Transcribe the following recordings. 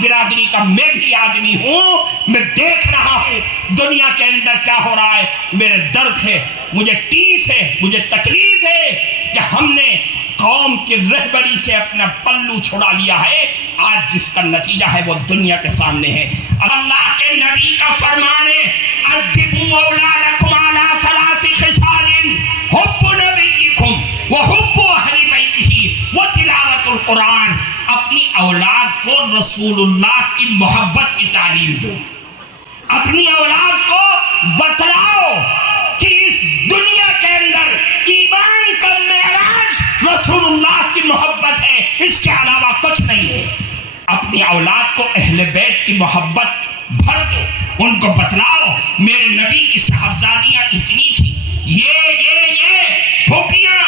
برادری کا میں بھی آدمی ہوں، میں دیکھ رہا ہوں دنیا کے اندر کیا ہو رہا ہے، میرے درد ہے، مجھے ٹیس ہے، مجھے تکلیف ہے کہ ہم نے قوم کی رہبری سے اپنا پلو چھڑا لیا ہے۔ آج جس کا نتیجہ ہے وہ دنیا کے سامنے ہے۔ اللہ کے نبی کا فرمان ہے ادبوا اولادکم علی ثلاث خصال حب نبیکم وحب اہل بیتہ وتلاوۃ القرآن۔ اپنی اولاد کو رسول اللہ کی محبت کی تعلیم دو، اپنی اولاد کو بتلاؤ کہ اس دنیا کے اندر ایمان کا معراج رسول اللہ کی محبت ہے، اس کے علاوہ کچھ نہیں ہے۔ اپنی اولاد کو اہل بیت کی محبت بھر دو، ان کو بتلاؤ میرے نبی کی صاحبزادیاں اتنی تھی، یہ پھوپھیاں،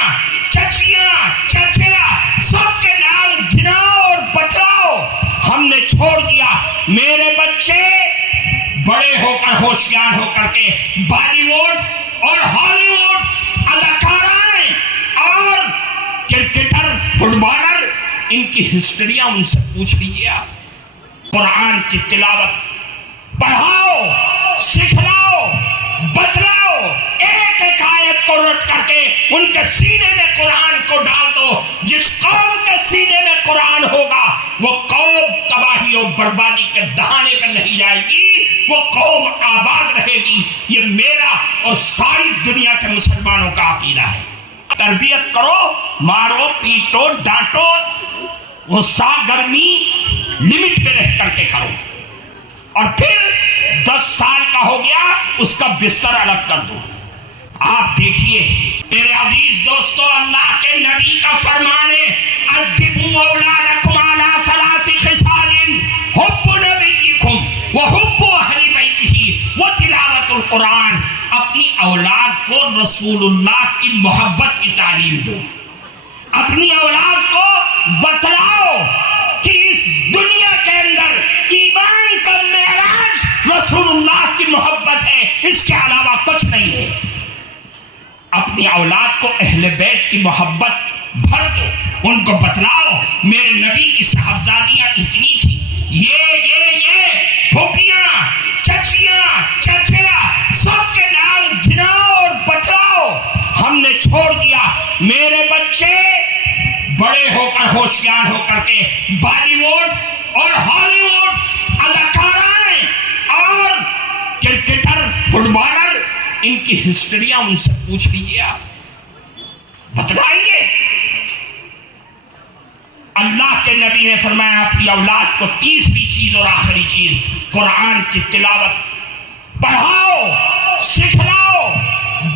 چچیاں، چچیا، سب کے نام گناؤ اور بتلاؤ۔ ہم نے چھوڑ دیا، میرے بچے بڑے ہو کر ہوشیار ہو کر کے بالی ووڈ اور ہالی ووڈ اداکارائیں اور کرکٹر، فٹ بالر، ان کی ہسٹریاں ان سے پوچھ لیجیے آپ۔ قرآن کی تلاوت پڑھاؤ، سکھلاؤ، بتلاؤ، ایک ایک آیت کو رٹ کر کے ان کے سینے میں قرآن کو ڈال دو۔ جس قوم کے سینے میں قرآن ہوگا وہ قوم تباہی اور بربادی کے دہانے پر نہیں جائے گی، وہ قوم آباد رہے گی۔ یہ میرا اور ساری دنیا کے مسلمانوں کا عقیدہ ہے۔ تربیت کرو، مارو، پیٹو، ڈانٹو، غصہ گرمی لمٹ میں رہ کر کے کرو، اور پھر 10 سال کا ہو گیا اس کا بستر الگ کر دو۔ آپ دیکھیے میرے عزیز دوستو، اللہ کے نبی کا فرمان ہے ادبوا اولادکم علی ثلاث خصال حب نبیکم وحب اہل بیتہ وتلاوۃ القرآن۔ اپنی اولاد کو رسول اللہ کی محبت کی تعلیم دو، اپنی اولاد کو بتلاؤ کہ اس دنیا کے اندر ایمان کا معراج رسول اللہ کی محبت ہے، اس کے علاوہ کچھ نہیں ہے۔ اپنی اولاد کو اہل بیت کی محبت بھر دو، ان کو بتلاؤ میرے نبی کی صاحبزادیاں اتنی تھی، یہ پھوپھیاں، چچیاں، چچیا، سب کے نام گناؤ اور بتلاؤ۔ ہم نے چھوڑ دیا، میرے بچے بڑے ہو کر ہوشیار ہو کر کے بالی ووڈ اور ہالی ووڈ اداکارائیں اور کرکٹر، فٹ بالر، ان کی ہسٹریاں ان سے پوچھ لیجیے آپ، بتلائیں گے۔ اللہ کے نبی نے فرمایا اپنی اولاد کو تیسری چیز اور آخری چیز قرآن کی تلاوت پڑھاؤ، سکھلاؤ،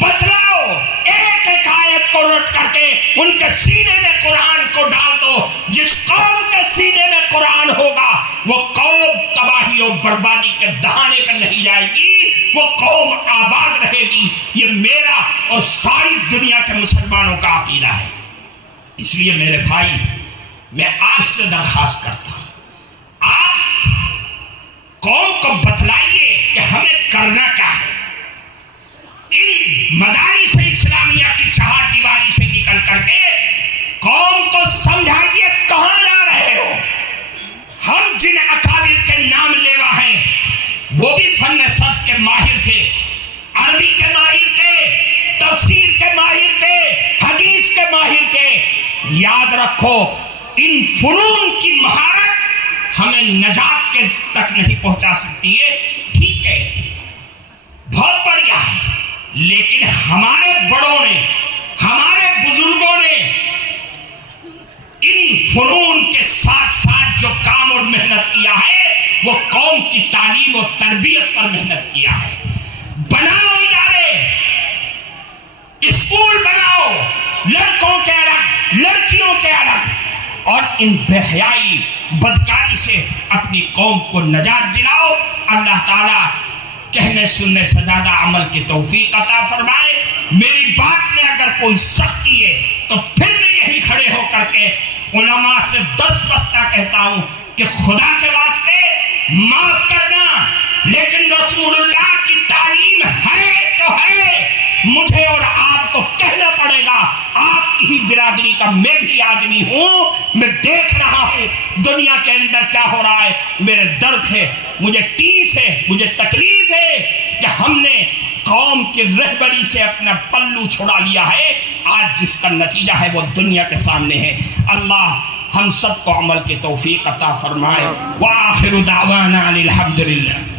بتلاؤ، ایک ایک آیت کو رٹ کر کے ان کے سینے میں قرآن کو ڈال دو۔ جس قوم کے سینے میں قرآن ہوگا وہ قوم تباہی اور بربادی کے دہانے پر نہیں جائے گی، وہ قوم آباد رہے گی۔ یہ میرا اور ساری دنیا کے مسلمانوں کا عقیدہ ہے۔ اس لیے میرے بھائی، میں آپ سے درخواست کرتا ہوں، آپ قوم کو بتلائیے کہ ہمیں کرنا کیا ہے۔ ان مدارس اسلامیہ کی چہار دیواری سے نکل کر کے قوم کو سمجھائیے کہاں جا رہے ہو۔ ہم جن اکابر کے نام لیوا ہیں وہ بھی فن صرف کے ماہر تھے، عربی کے ماہر تھے، تفسیر کے ماہر تھے، حدیث کے ماہر تھے۔ یاد رکھو ان فنون کی مہارت ہمیں نجات کے تک نہیں پہنچا سکتی ہے، ٹھیک ہے، بہت بڑھیا ہے، لیکن ہمارے بڑوں نے، ہمارے بزرگوں نے ان فنون کے ساتھ ساتھ جو کام اور محنت کیا ہے وہ قوم کی تعلیم و تربیت پر محنت کیا ہے۔ بناؤ ادارے، اسکول بناؤ، لڑکوں کے الگ، لڑکیوں کے الگ، اور ان بے حیائی بدکاری سے اپنی قوم کو نجات دلاؤ۔ اللہ تعالیٰ کہنے سننے سے زیادہ عمل کی توفیق عطا فرمائے۔ میری بات میں اگر کوئی سختی ہے تو پھر میں یہی کھڑے ہو کر کے علماء سے دستہ کہتا ہوں کہ خدا کے واسطے معاف کرنا، لیکن رسول اللہ کی تعلیم ہے تو ہے، مجھے اور آپ کو کہنا پڑے گا۔ آپ کی ہی برادری کا میں بھی آدمی ہوں، میں دیکھ رہا ہوں دنیا کے اندر کیا ہو رہا ہے، میرے درد ہے، مجھے ٹیس ہے، مجھے تکلیف ہے کہ ہم نے قوم کی رہبری سے اپنا پلو چھڑا لیا ہے، آج جس کا نتیجہ ہے وہ دنیا کے سامنے ہے۔ اللہ ہم سب کو عمل کی توفیق عطا فرمائے۔ وآخر دعوانا ان الحمدللہ۔